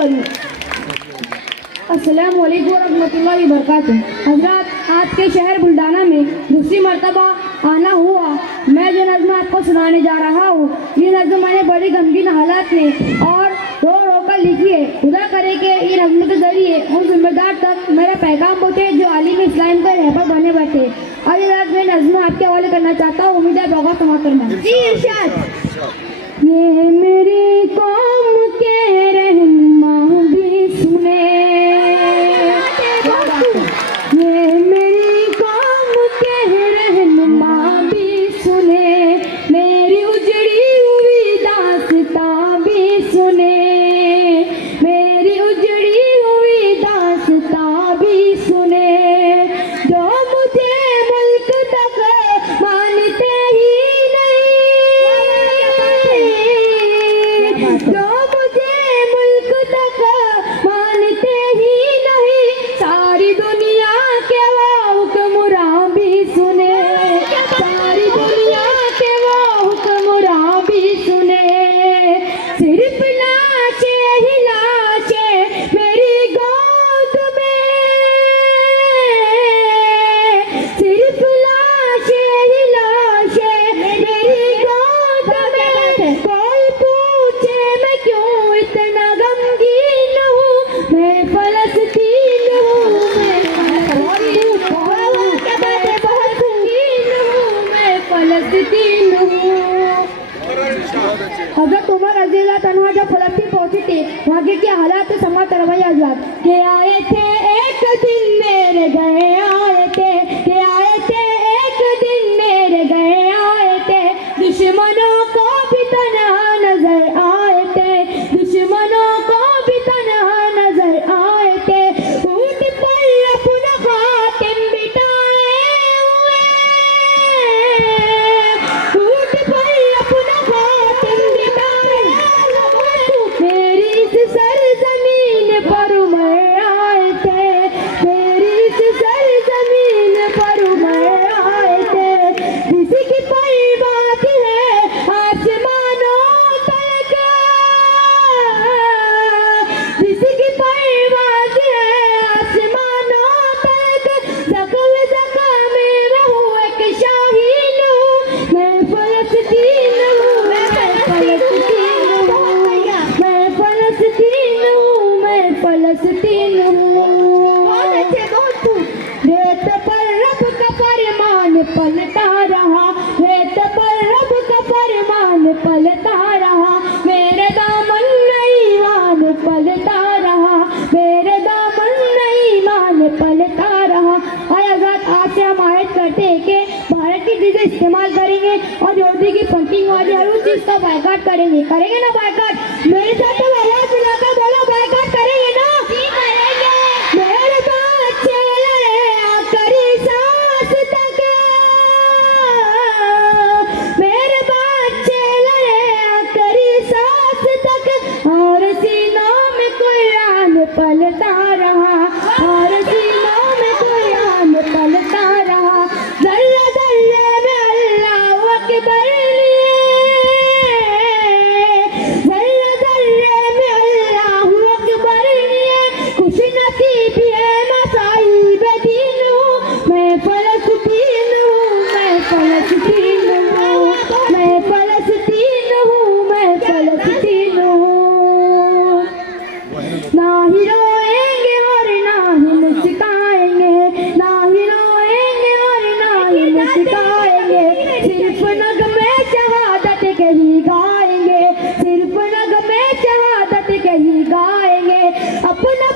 करूँ। अस्सलाम वालेकुम रहमतुल्लाहि व बरकातुहू। हज़रात, आपके शहर बुल्डाना में दूसरी मर्तबा आना हुआ। मैं जो नज़्म आपको सुनाने जा रहा हूँ, ये नज़्म मैंने बड़ी गमगीन हालात में और रो रो कर लिखी है। खुदा करे कि ये नज़्म के जरिए उन जिम्मेदार तक मेरा पैगाम पहुँचे जो आलिम इस्लाम के रहबर बने बैठे। और ये मैं नज़्म आपके हवाले करना चाहता हूँ। उम्मीद है बहुत समातरमा। जी इरशाद। ये मेरी कौम के रहनुमा भी सुने, ये मेरी कौम के रहनुमा भी सुने, मेरी उजड़ी हुई दास्तां भी सुने, मेरी उजड़ी हुई दास्तां भी सुने। जो मुझे मुल्क तक मानते ही नहीं, जो मुझे मुल्क तक मानते ही नहीं, सारी दुनिया के वो हुक्मरान भी सुने, सारी दुनिया के वो हुक्मरान भी सुने। सिर्फ लाशे ही लाशे मेरी गोद में, सिर्फ लाशे ही लाशे मेरी गोद में। कोई पूछे मैं क्यों इतना गमगीन हूँ, मैं फलस्तीन हूँ, मैं बहुत गमगीन हूँ, मैं फलस्तीन हूँ। हज़रत उमर रज़ियल्लाहु तआला जब फलस्तीन पहुंचे थे, वहाँ के हालात समात रवैया आजाद के आए थे एक दिन मेरे गए आए थे, के आए थे एक दिन मेरे गए आए थे। दुश्मनों को भी तन्हा नजर आए थे, दुश्मनों को भी तन्हा नजर आए थे। ऊंट पर अपना खातिम बिठाए हुए, ऊंट पर अपना खातिम बिठाए हुए। मेरी इस सरजमीन पर उमर आए थे, मेरी इस सरजमीन पर उमर आए थे। किसी की परवाह है आसमानों तक, किसी की परवाह है आसमानों तक। ज़ख्म ज़ख्म में मैं हूँ एक शाहीन हूँ, मैं फलस्तीन हूँ, मैं फलस्तीन हूँ, मैं फलस्तीन हूँ, मैं फलस्तीन हूँ। रेत पर रब का फरमान पलता रहा, रेत पर रब का फरमान पलता रहा। मेरे दामन में ईमान पलता रहा, मेरे दामन में ईमान पलता रहा। और आजाद, आज से हम आयत करते हैं कि भारत की चीजें इस्तेमाल करेंगे और योगी की पंक्ति वाली हर उस चीज का बायकाट करेंगे। करेंगे ना बायकाट? मेरे साथ तो आवाज मिलाकर बोलो, बायकाट करेंगे ना? मेरे बच्चे लड़े आखिरी सांस तक, मेरे बच्चे लड़े आखिरी सांस तक। और सीनों में कुरान पलता रहा, और सीनों में कुरान पलता रहा। ज़र्रे ज़र्रे में अल्लाहु अकबर लिए, ज़र्रे ज़र्रे में अल्लाहु अकबर लिए। खुश नसीब है मैं साहिब दीन हूँ, मैं फलस्तीन हूँ, मैं फलस्तीन हूँ, मैं फलस्तीन हूँ, मैं फलस्तीन हूँ। ना ही रोएंगे और ना ही मुस्काएंगे, ना ही रोएंगे और ना ही मुस्काएंगे। सिर्फ नगमे शहादत के ही गाएंगे, सिर्फ नगमे शहादत के ही गाएंगे। अपना